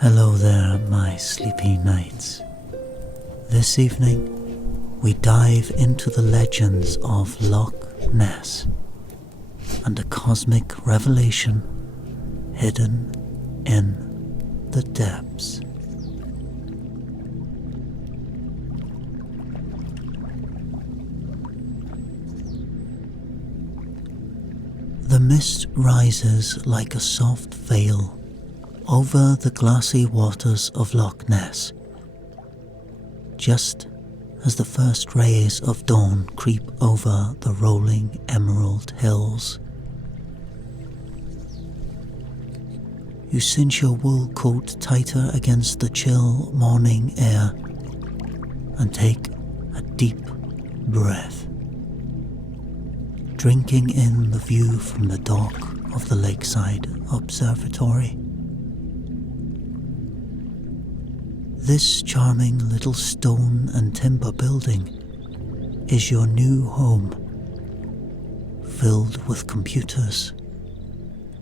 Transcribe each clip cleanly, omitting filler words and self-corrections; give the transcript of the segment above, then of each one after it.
Hello there, my sleepy nights. This evening, we dive into the legends of Loch Ness and a cosmic revelation hidden in the depths. The mist rises like a soft veil over the glassy waters of Loch Ness, just as the first rays of dawn creep over the rolling emerald hills. You cinch your wool coat tighter against the chill morning air and take a deep breath, drinking in the view from the dock of the lakeside observatory. This charming little stone and timber building is your new home, filled with computers,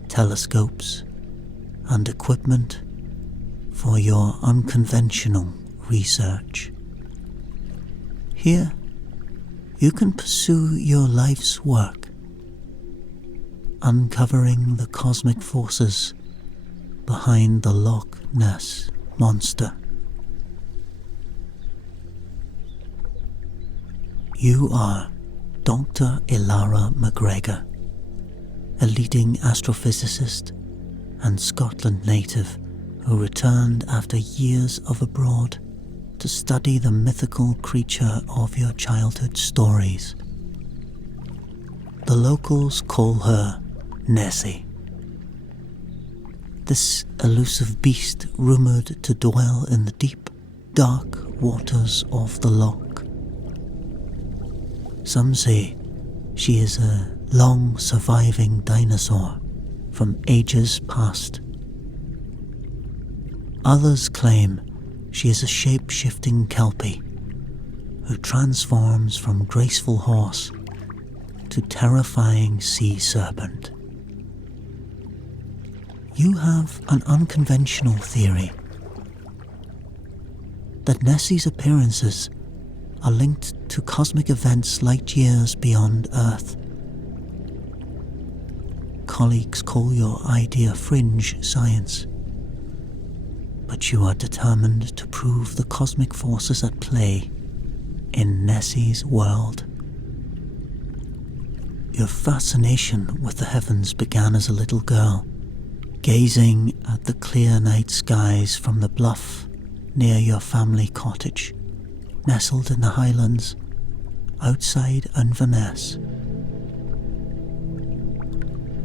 telescopes, and equipment for your unconventional research. Here, you can pursue your life's work, uncovering the cosmic forces behind the Loch Ness Monster. You are Dr. Ilara McGregor, a leading astrophysicist and Scotland native who returned after years of abroad to study the mythical creature of your childhood stories. The locals call her Nessie. This elusive beast rumoured to dwell in the deep, dark waters of the loch. Some say she is a long-surviving dinosaur from ages past. Others claim she is a shape-shifting kelpie who transforms from graceful horse to terrifying sea serpent. You have an unconventional theory that Nessie's appearances are linked to cosmic events light years beyond Earth. Colleagues call your idea fringe science, but you are determined to prove the cosmic forces at play in Nessie's world. Your fascination with the heavens began as a little girl, gazing at the clear night skies from the bluff near your family cottage, nestled in the highlands outside Inverness.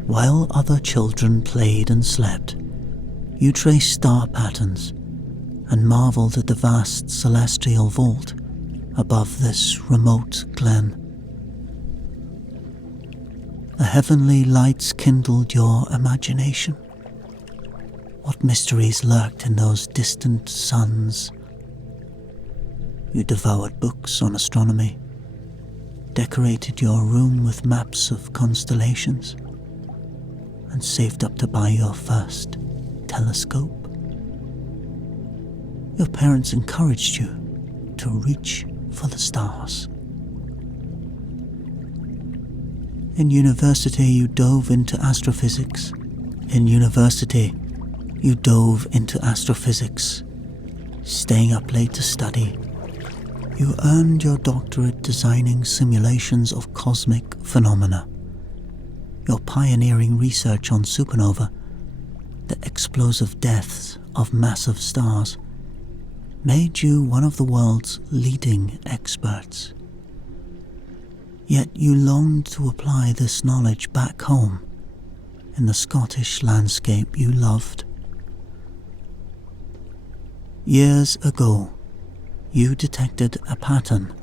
While other children played and slept, you traced star patterns and marvelled at the vast celestial vault above this remote glen. The heavenly lights kindled your imagination. What mysteries lurked in those distant suns? You devoured books on astronomy, decorated your room with maps of constellations, and saved up to buy your first telescope. Your parents encouraged you to reach for the stars. In university, you dove into astrophysics. Staying up late to study. You earned your doctorate designing simulations of cosmic phenomena. Your pioneering research on supernova, the explosive deaths of massive stars, made you one of the world's leading experts. Yet you longed to apply this knowledge back home, in the Scottish landscape you loved. Years ago, you detected a pattern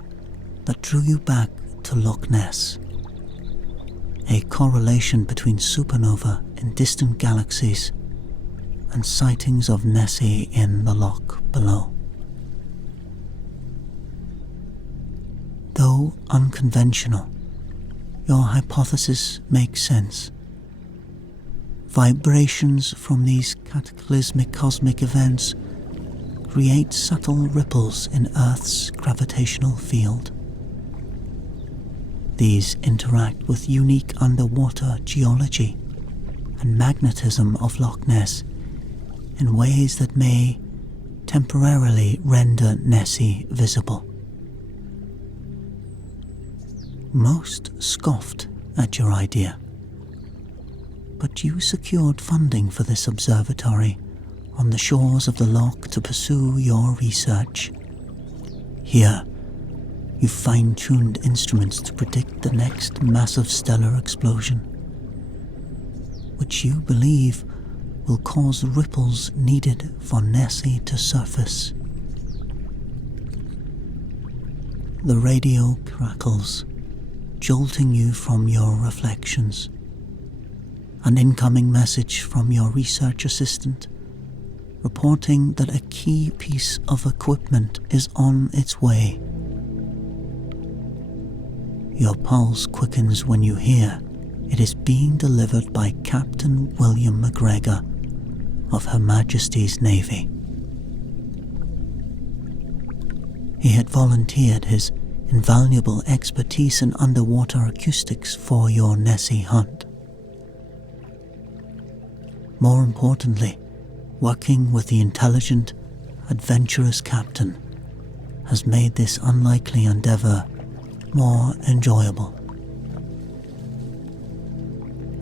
that drew you back to Loch Ness, a correlation between supernova in distant galaxies and sightings of Nessie in the loch below. Though unconventional, your hypothesis makes sense. Vibrations from these cataclysmic cosmic events create subtle ripples in Earth's gravitational field. These interact with unique underwater geology and magnetism of Loch Ness in ways that may temporarily render Nessie visible. Most scoffed at your idea, but you secured funding for this observatory on the shores of the loch to pursue your research. Here, you fine-tuned instruments to predict the next massive stellar explosion, which you believe will cause the ripples needed for Nessie to surface. The radio crackles, jolting you from your reflections. An incoming message from your research assistant, reporting that a key piece of equipment is on its way. Your pulse quickens when you hear it is being delivered by Captain William McGregor of Her Majesty's Navy. He had volunteered his invaluable expertise in underwater acoustics for your Nessie hunt. More importantly, working with the intelligent, adventurous captain has made this unlikely endeavor more enjoyable.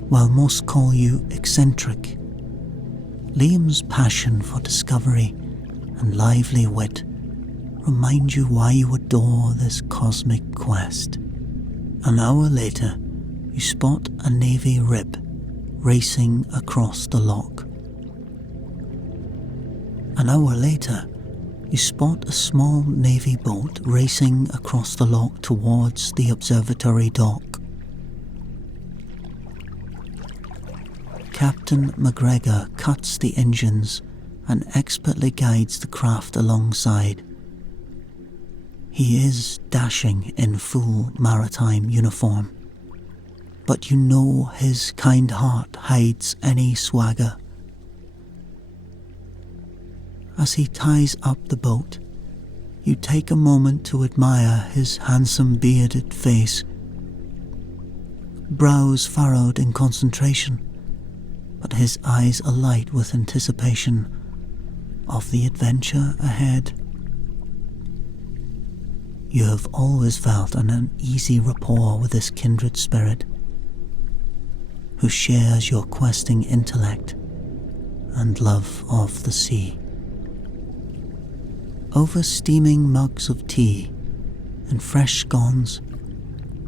While most call you eccentric, Liam's passion for discovery and lively wit remind you why you adore this cosmic quest. An hour later, you spot a Navy rib racing across the loch. An hour later, you spot a small Navy boat racing across the loch towards the observatory dock. Captain McGregor cuts the engines and expertly guides the craft alongside. He is dashing in full maritime uniform, but you know his kind heart hides any swagger. As he ties up the boat, you take a moment to admire his handsome bearded face, brows furrowed in concentration, but his eyes alight with anticipation of the adventure ahead. You have always felt an uneasy rapport with this kindred spirit, who shares your questing intellect and love of the sea. Over steaming mugs of tea and fresh scones,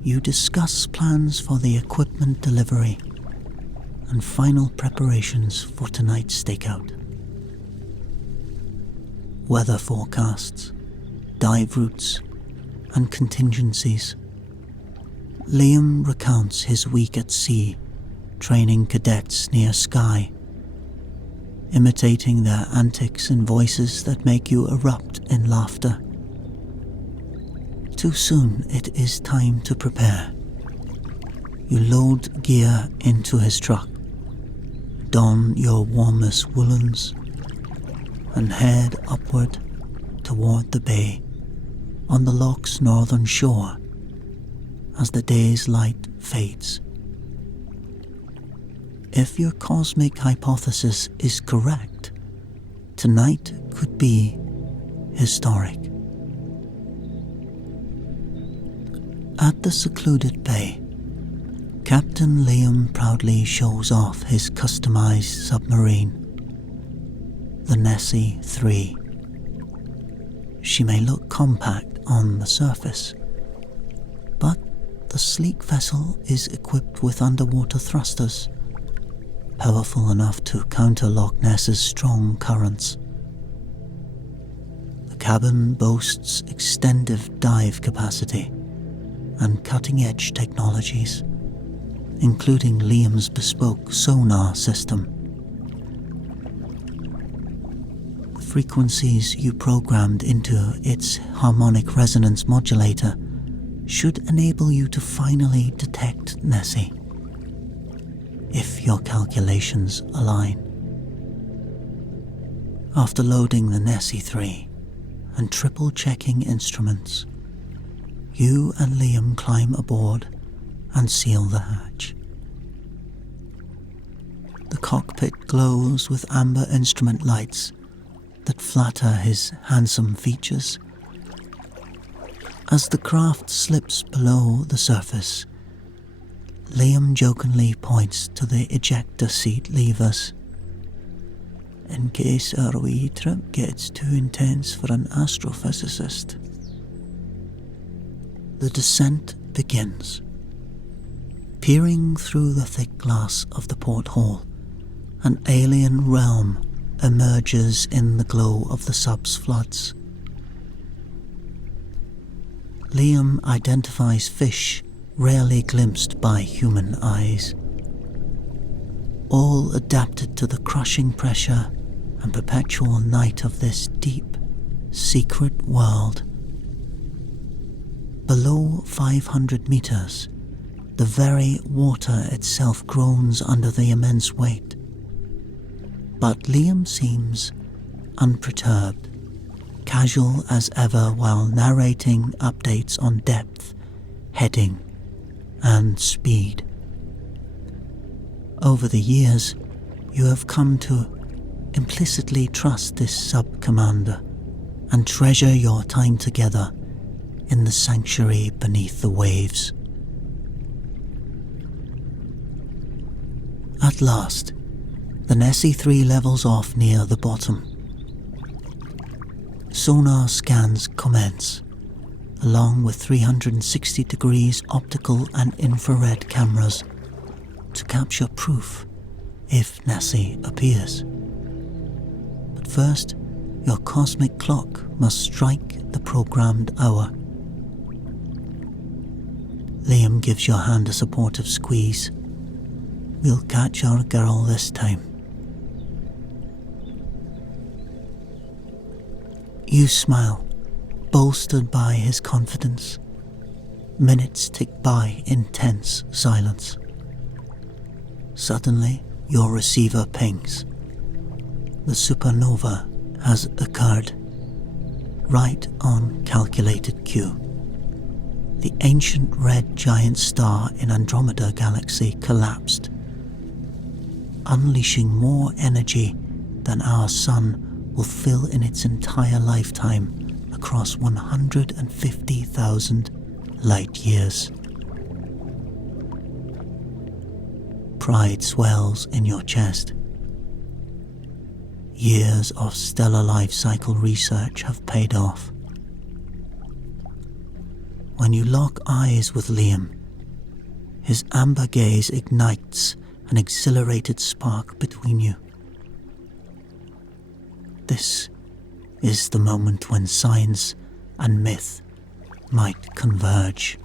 you discuss plans for the equipment delivery and final preparations for tonight's stakeout. Weather forecasts, dive routes, and contingencies. Liam recounts his week at sea, training cadets near Skye, imitating their antics in voices that make you erupt in laughter. Too soon it is time to prepare. You load gear into his truck, don your warmest woolens, and head upward toward the bay on the loch's northern shore as the day's light fades. If your cosmic hypothesis is correct, tonight could be historic. At the secluded bay, Captain Liam proudly shows off his customized submarine, the Nessie 3. She may look compact on the surface, but the sleek vessel is equipped with underwater thrusters, powerful enough to counter Loch Ness's strong currents. The cabin boasts extensive dive capacity and cutting-edge technologies, including Liam's bespoke sonar system. The frequencies you programmed into its harmonic resonance modulator should enable you to finally detect Nessie. if your calculations align. After loading the Nessie 3 and triple-checking instruments, you and Liam climb aboard and seal the hatch. The cockpit glows with amber instrument lights that flatter his handsome features. As the craft slips below the surface, Liam jokingly points to the ejector seat levers. In case our wee trip gets too intense for an astrophysicist. The descent begins. Peering through the thick glass of the porthole, an alien realm emerges in the glow of the sub's floods. Liam identifies fish rarely glimpsed by human eyes, all adapted to the crushing pressure and perpetual night of this deep, secret world. Below 500 meters, the very water itself groans under the immense weight. But Liam seems unperturbed, casual as ever while narrating updates on depth, heading, and speed. Over the years, you have come to implicitly trust this sub-commander and treasure your time together in the sanctuary beneath the waves. At last, the Nessie 3 levels off near the bottom. Sonar scans commence, along with 360 degrees optical and infrared cameras to capture proof if Nessie appears. But first, your cosmic clock must strike the programmed hour. Liam gives your hand a supportive squeeze. We'll catch our girl this time. You smile, bolstered by his confidence. Minutes tick by in tense silence. Suddenly, your receiver pings. The supernova has occurred, right on calculated cue. The ancient red giant star in Andromeda Galaxy collapsed, unleashing more energy than our sun will fill in its entire lifetime across 150,000 light years. Pride swells in your chest. Years of stellar life cycle research have paid off. When you lock eyes with Liam, his amber gaze ignites an exhilarated spark between you. This is the moment when science and myth might converge.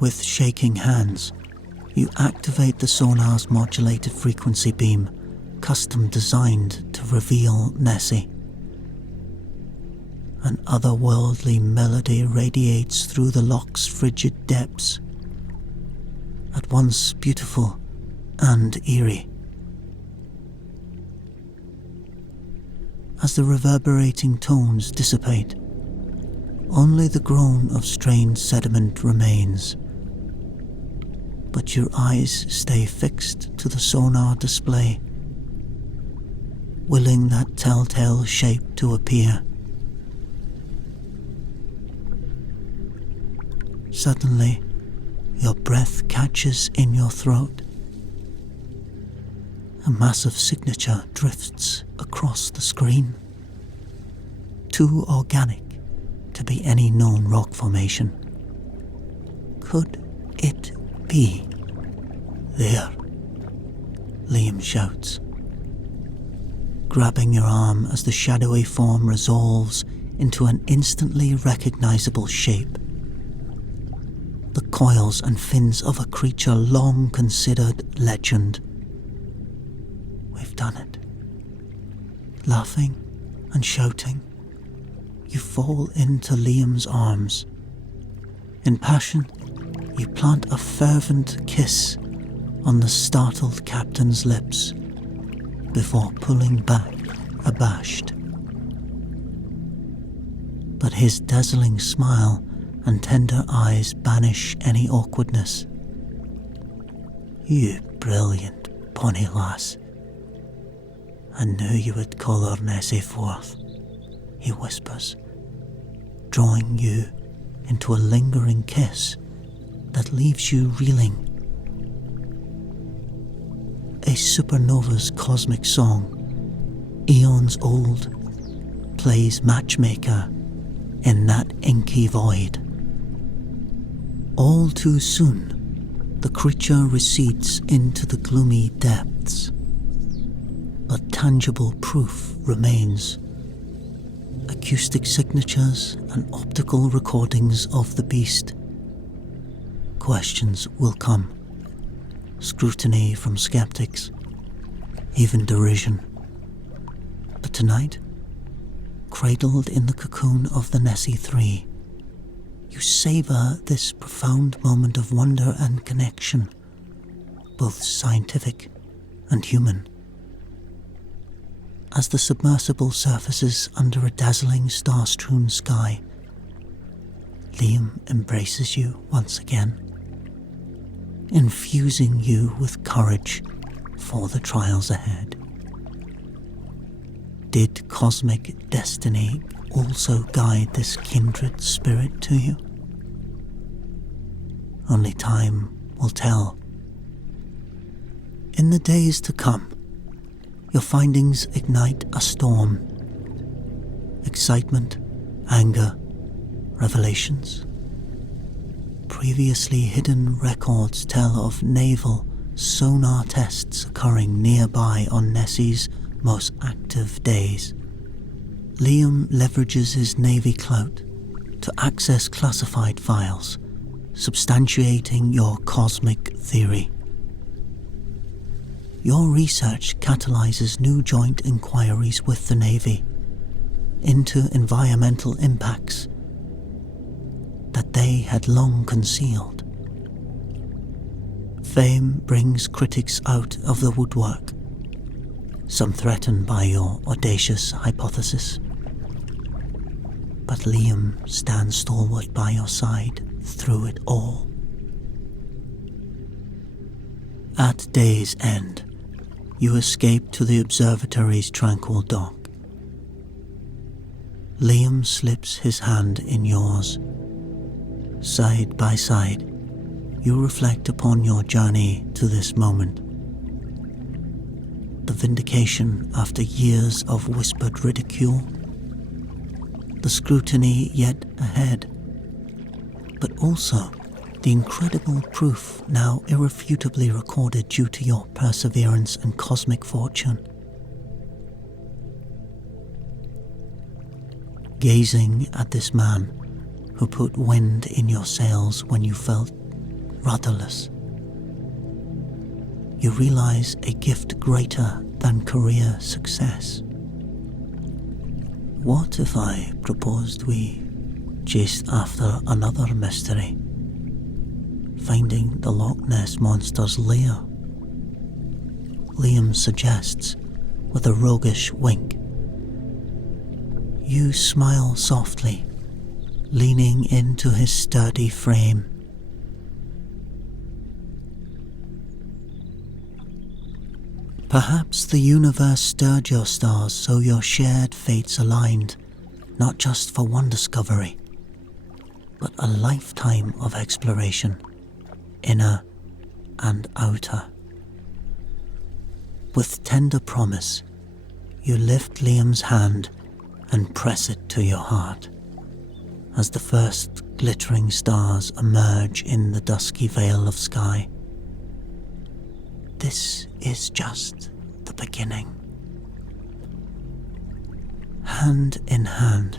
With shaking hands, you activate the sonar's modulated frequency beam, custom designed to reveal Nessie. An otherworldly melody radiates through the loch's frigid depths, at once beautiful and eerie. As the reverberating tones dissipate, only the groan of strained sediment remains. But your eyes stay fixed to the sonar display, willing that telltale shape to appear. Suddenly, your breath catches in your throat. A massive signature drifts across the screen. Too organic to be any known rock formation. Could it be? There, Liam shouts, grabbing your arm as the shadowy form resolves into an instantly recognizable shape. The coils and fins of a creature long considered legend. We've done it. Laughing and shouting, you fall into Liam's arms. In passion, You plant a fervent kiss on the startled captain's lips before pulling back abashed. But his dazzling smile and tender eyes banish any awkwardness. "You brilliant bonny lass. I knew you would call our Nessie forth," he whispers, drawing you into a lingering kiss that leaves you reeling. A supernova's cosmic song, eons old, plays matchmaker in that inky void. All too soon, the creature recedes into the gloomy depths, but tangible proof remains. Acoustic signatures and optical recordings of the beast. Questions will come, scrutiny from skeptics, even derision. But tonight, cradled in the cocoon of the Nessie 3, you savor this profound moment of wonder and connection, both scientific and human. As the submersible surfaces under a dazzling star-strewn sky, Liam embraces you once again, infusing you with courage for the trials ahead. Did cosmic destiny also guide this kindred spirit to you? Only time will tell. In the days to come, your findings ignite a storm. Excitement, anger, revelations. Previously hidden records tell of naval sonar tests occurring nearby on Nessie's most active days. Liam leverages his Navy clout to access classified files, substantiating your cosmic theory. Your research catalyzes new joint inquiries with the Navy into environmental impacts that they had long concealed. Fame brings critics out of the woodwork, some threatened by your audacious hypothesis. But Liam stands stalwart by your side through it all. At day's end, you escape to the observatory's tranquil dock. Liam slips his hand in yours. Side by side, you reflect upon your journey to this moment. The vindication after years of whispered ridicule, the scrutiny yet ahead, but also the incredible proof now irrefutably recorded due to your perseverance and cosmic fortune. Gazing at this man who put wind in your sails when you felt rudderless, you realize a gift greater than career success. What if I proposed we chased after another mystery, finding the Loch Ness Monster's lair? Liam suggests with a roguish wink. You smile softly, leaning into his sturdy frame. Perhaps the universe stirred your stars so your shared fates aligned, not just for one discovery, but a lifetime of exploration, inner and outer. With tender promise, you lift Liam's hand and press it to your heart as the first glittering stars emerge in the dusky veil of sky. This is just the beginning. Hand in hand,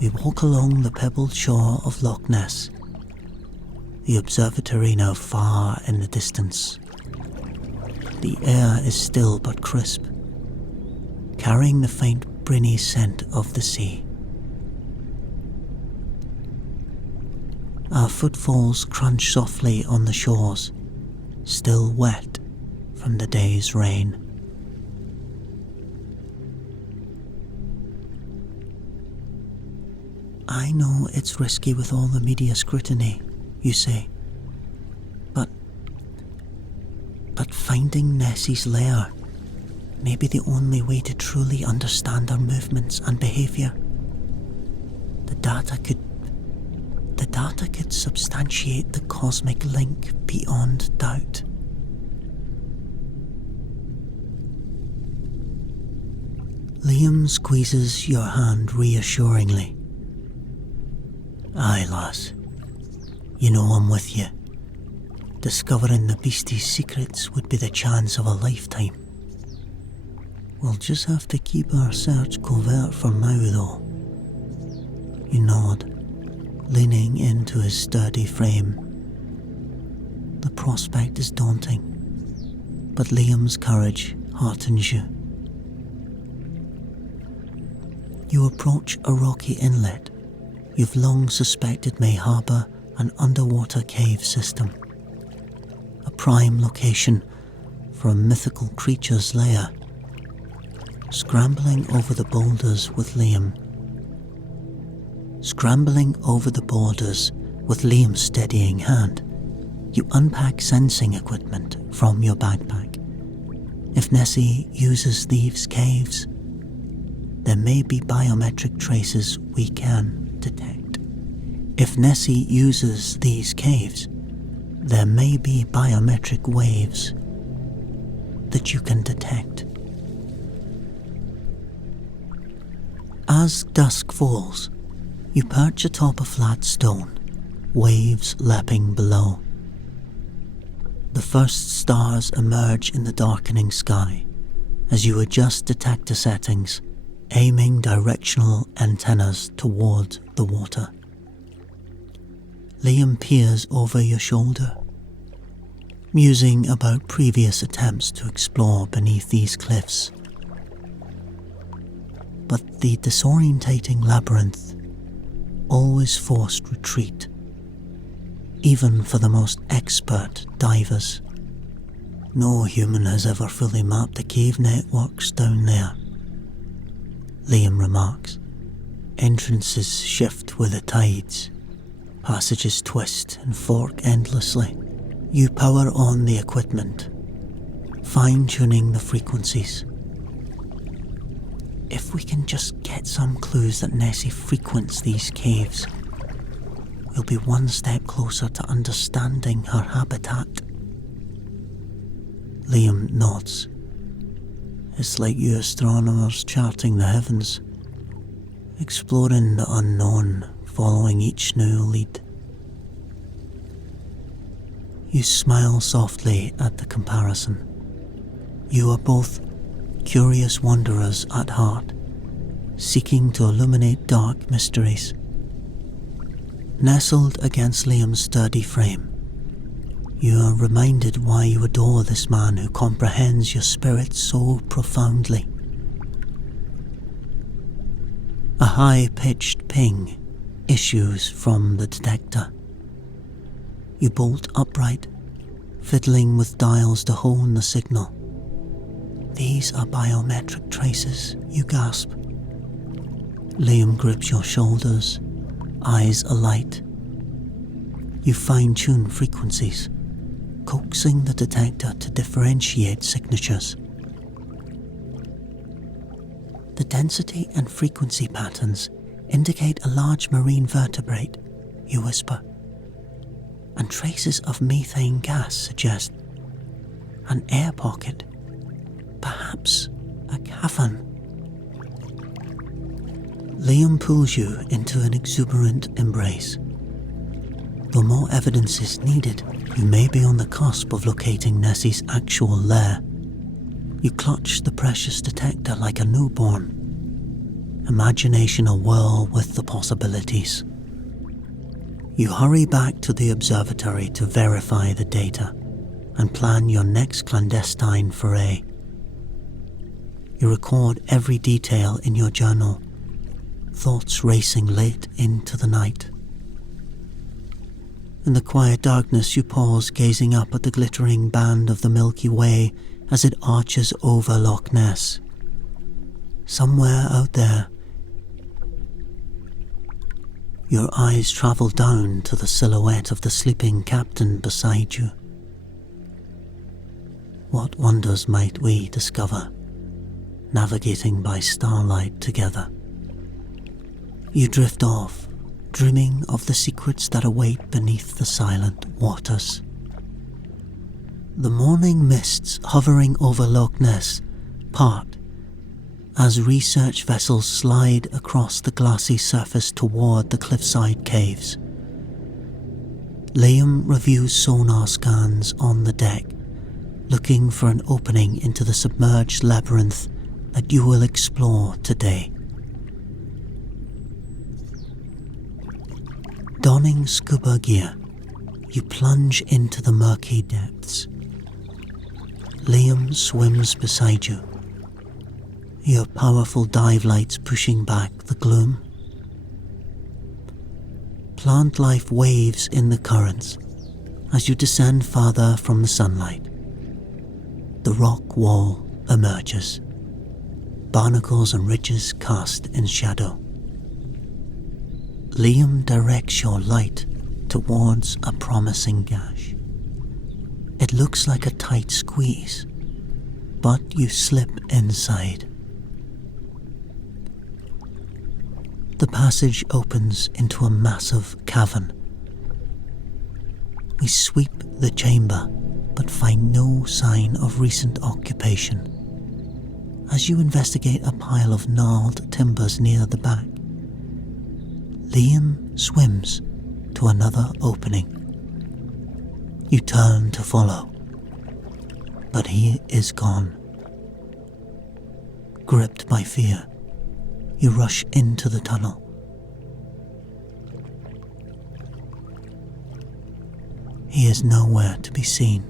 we walk along the pebbled shore of Loch Ness, the observatory now far in the distance. The air is still but crisp, carrying the faint briny scent of the sea. Our footfalls crunch softly on the shores, still wet from the day's rain. I know it's risky with all the media scrutiny, you say, but finding Nessie's lair may be the only way to truly understand her movements and behaviour. The data could substantiate the cosmic link beyond doubt. Liam squeezes your hand reassuringly. Aye, lass. You know I'm with you. Discovering the beastie's secrets would be the chance of a lifetime. We'll just have to keep our search covert for now, though. You nod, leaning into his sturdy frame. The prospect is daunting, but Liam's courage heartens you. You approach a rocky inlet you've long suspected may harbour an underwater cave system, a prime location for a mythical creature's lair. Scrambling over the boulders with Liam's steadying hand, you unpack sensing equipment from your backpack. If Nessie uses these caves, there may be biometric traces we can detect. If Nessie uses these caves, there may be biometric waves that you can detect. As dusk falls, you perch atop a flat stone, waves lapping below. The first stars emerge in the darkening sky as you adjust detector settings, aiming directional antennas toward the water. Liam peers over your shoulder, musing about previous attempts to explore beneath these cliffs. But the disorientating labyrinth always forced retreat, even for the most expert divers. No human has ever fully mapped the cave networks down there, Liam remarks. Entrances shift with the tides, passages twist and fork endlessly. You power on the equipment, fine-tuning the frequencies. If we can just get some clues that Nessie frequents these caves, we'll be one step closer to understanding her habitat. Liam nods. It's like you astronomers charting the heavens, exploring the unknown, following each new lead. You smile softly at the comparison. You are both curious wanderers at heart, seeking to illuminate dark mysteries. Nestled against Liam's sturdy frame, you are reminded why you adore this man who comprehends your spirit so profoundly. A high-pitched ping issues from the detector. You bolt upright, fiddling with dials to hone the signal. These are biometric traces, you gasp. Liam grips your shoulders, eyes alight. You fine-tune frequencies, coaxing the detector to differentiate signatures. The density and frequency patterns indicate a large marine vertebrate, you whisper, and traces of methane gas suggest an air pocket, perhaps a cavern. Liam pulls you into an exuberant embrace. Though more evidence is needed, you may be on the cusp of locating Nessie's actual lair. You clutch the precious detector like a newborn, imagination awhirl with the possibilities. You hurry back to the observatory to verify the data and plan your next clandestine foray. You record every detail in your journal, thoughts racing late into the night. In the quiet darkness, you pause, gazing up at the glittering band of the Milky Way as it arches over Loch Ness. Somewhere out there, your eyes travel down to the silhouette of the sleeping captain beside you. What wonders might we discover, navigating by starlight together? You drift off, dreaming of the secrets that await beneath the silent waters. The morning mists hovering over Loch Ness part as research vessels slide across the glassy surface toward the cliffside caves. Liam reviews sonar scans on the deck, looking for an opening into the submerged labyrinth that you will explore today. Donning scuba gear, you plunge into the murky depths. Liam swims beside you, your powerful dive lights pushing back the gloom. Plant life waves in the currents as you descend farther from the sunlight. The rock wall emerges, barnacles and ridges cast in shadow. Liam directs your light towards a promising gash. It looks like a tight squeeze, but you slip inside. The passage opens into a massive cavern. We sweep the chamber, but find no sign of recent occupation. As you investigate a pile of gnarled timbers near the back, Liam swims to another opening. You turn to follow, but he is gone. Gripped by fear, you rush into the tunnel. He is nowhere to be seen.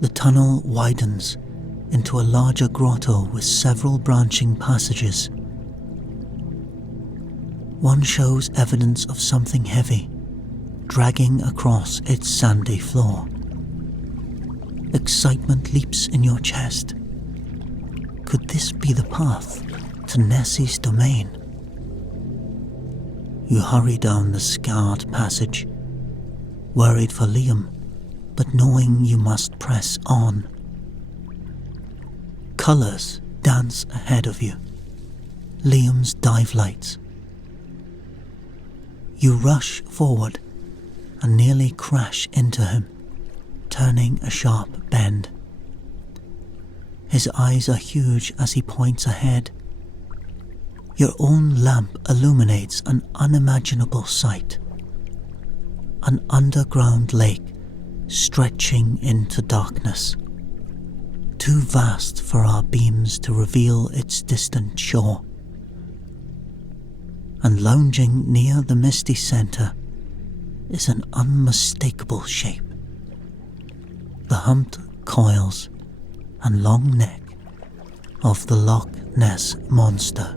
The tunnel widens into a larger grotto with several branching passages. One shows evidence of something heavy, dragging across its sandy floor. Excitement leaps in your chest. Could this be the path to Nessie's domain? You hurry down the scarred passage, worried for Liam, but knowing you must press on. Colours dance ahead of you, Liam's dive lights. You rush forward and nearly crash into him, turning a sharp bend. His eyes are huge as he points ahead. Your own lamp illuminates an unimaginable sight. An underground lake stretching into darkness, too vast for our beams to reveal its distant shore. And lounging near the misty centre is an unmistakable shape. The humped coils and long neck of the Loch Ness Monster.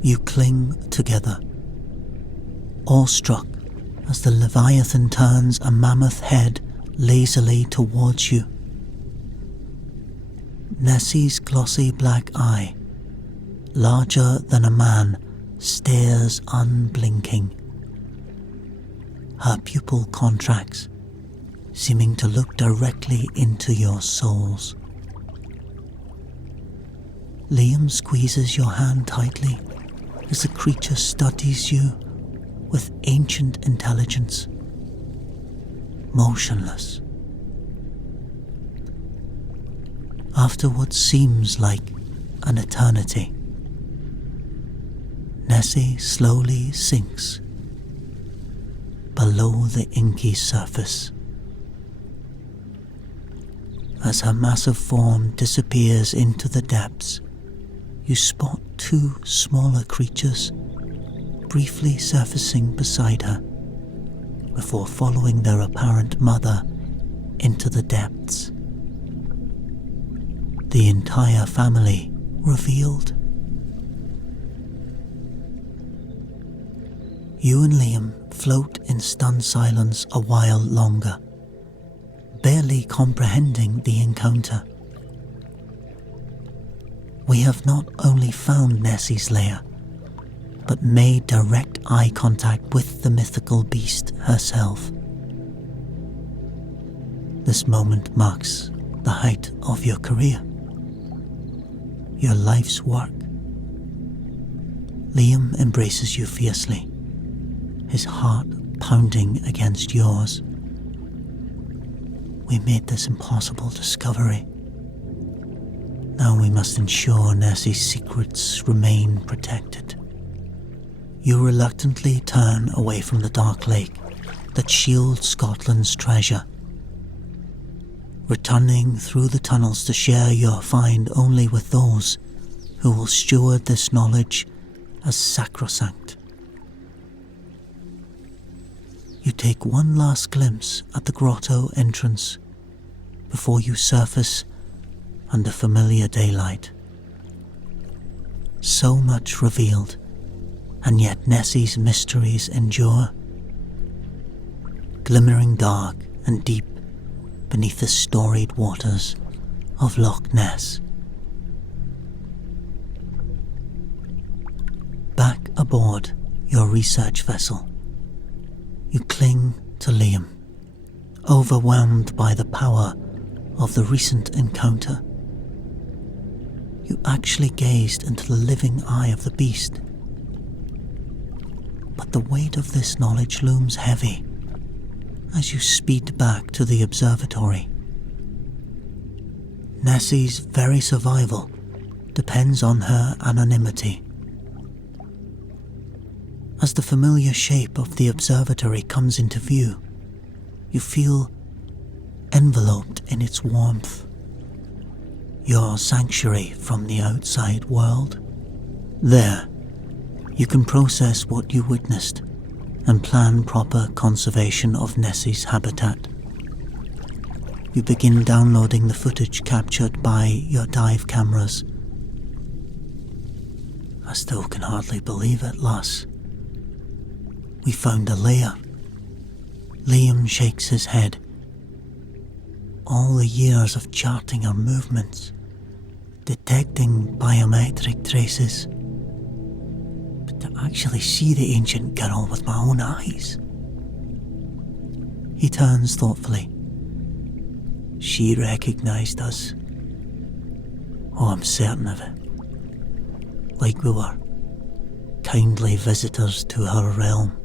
You cling together, awestruck as the Leviathan turns a mammoth head lazily towards you. Nessie's glossy black eye, larger than a man, stares unblinking. Her pupil contracts, seeming to look directly into your souls. Liam squeezes your hand tightly as the creature studies you with ancient intelligence, motionless. After what seems like an eternity, Nessie slowly sinks below the inky surface. As her massive form disappears into the depths, you spot two smaller creatures briefly surfacing beside her before following their apparent mother into the depths. The entire family revealed. You and Liam float in stunned silence a while longer, barely comprehending the encounter. We have not only found Nessie's lair, but made direct eye contact with the mythical beast herself. This moment marks the height of your career, your life's work. Liam embraces you fiercely, his heart pounding against yours. We made this impossible discovery. Now we must ensure Nessie's secrets remain protected. You reluctantly turn away from the dark lake that shields Scotland's treasure, returning through the tunnels to share your find only with those who will steward this knowledge as sacrosanct. You take one last glimpse at the grotto entrance before you surface under familiar daylight. So much revealed, and yet Nessie's mysteries endure, glimmering dark and deep beneath the storied waters of Loch Ness. Back aboard your research vessel, you cling to Liam, overwhelmed by the power of the recent encounter. You actually gazed into the living eye of the beast. But the weight of this knowledge looms heavy as you speed back to the observatory. Nessie's very survival depends on her anonymity. As the familiar shape of the observatory comes into view, you feel enveloped in its warmth. Your sanctuary from the outside world. There, you can process what you witnessed and plan proper conservation of Nessie's habitat. You begin downloading the footage captured by your dive cameras. I still can hardly believe it, lass. We found a lair. Liam shakes his head. All the years of charting our movements, detecting biometric traces, but to actually see the ancient girl with my own eyes. He turns thoughtfully. She recognized us. Oh, I'm certain of it. Like we were kindly visitors to her realm.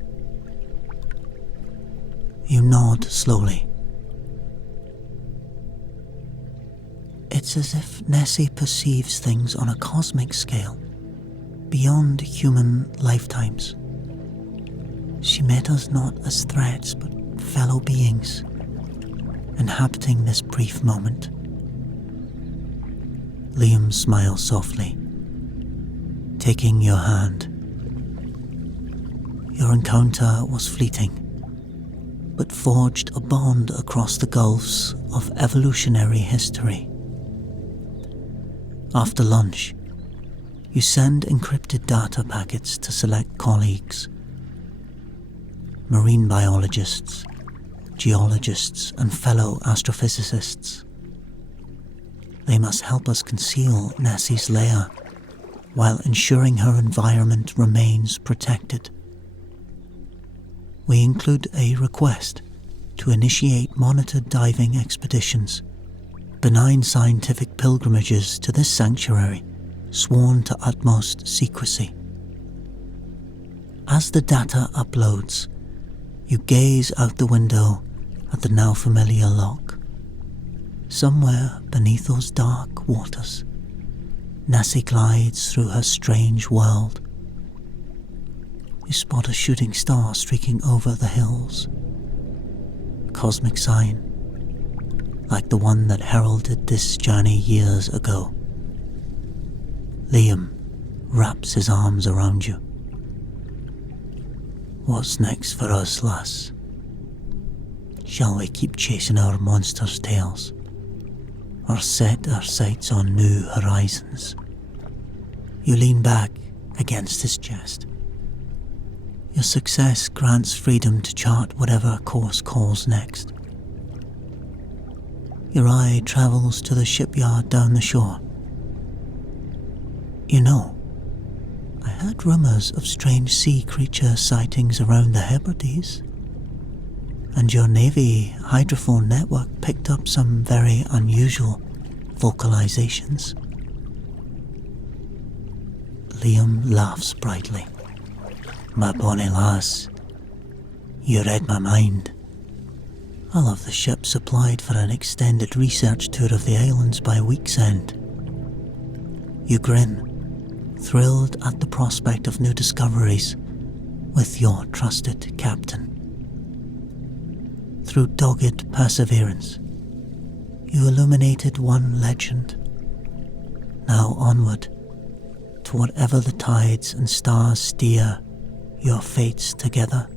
You nod slowly. It's as if Nessie perceives things on a cosmic scale, beyond human lifetimes. She met us not as threats, but fellow beings, inhabiting this brief moment. Liam smiles softly, taking your hand. Your encounter was fleeting, but forged a bond across the gulfs of evolutionary history. After lunch, you send encrypted data packets to select colleagues, marine biologists, geologists, and fellow astrophysicists. They must help us conceal Nessie's lair while ensuring her environment remains protected. We include a request to initiate monitored diving expeditions, benign scientific pilgrimages to this sanctuary sworn to utmost secrecy. As the data uploads, you gaze out the window at the now familiar loch. Somewhere beneath those dark waters, Nessie glides through her strange world. You spot a shooting star streaking over the hills, a cosmic sign, like the one that heralded this journey years ago. Liam wraps his arms around you. What's next for us, lass? Shall we keep chasing our monsters' tails, or set our sights on new horizons? You lean back against his chest, Your success grants freedom to chart whatever course calls next. Your eye travels to the shipyard down the shore. You know, I heard rumours of strange sea creature sightings around the Hebrides, and your Navy hydrophone network picked up some very unusual vocalizations. Liam laughs brightly. My bonny lass, you read my mind. I'll have the ship supplied for an extended research tour of the islands by week's end. You grin, thrilled at the prospect of new discoveries with your trusted captain. Through dogged perseverance, you illuminated one legend. Now onward, to whatever the tides and stars steer your fates together.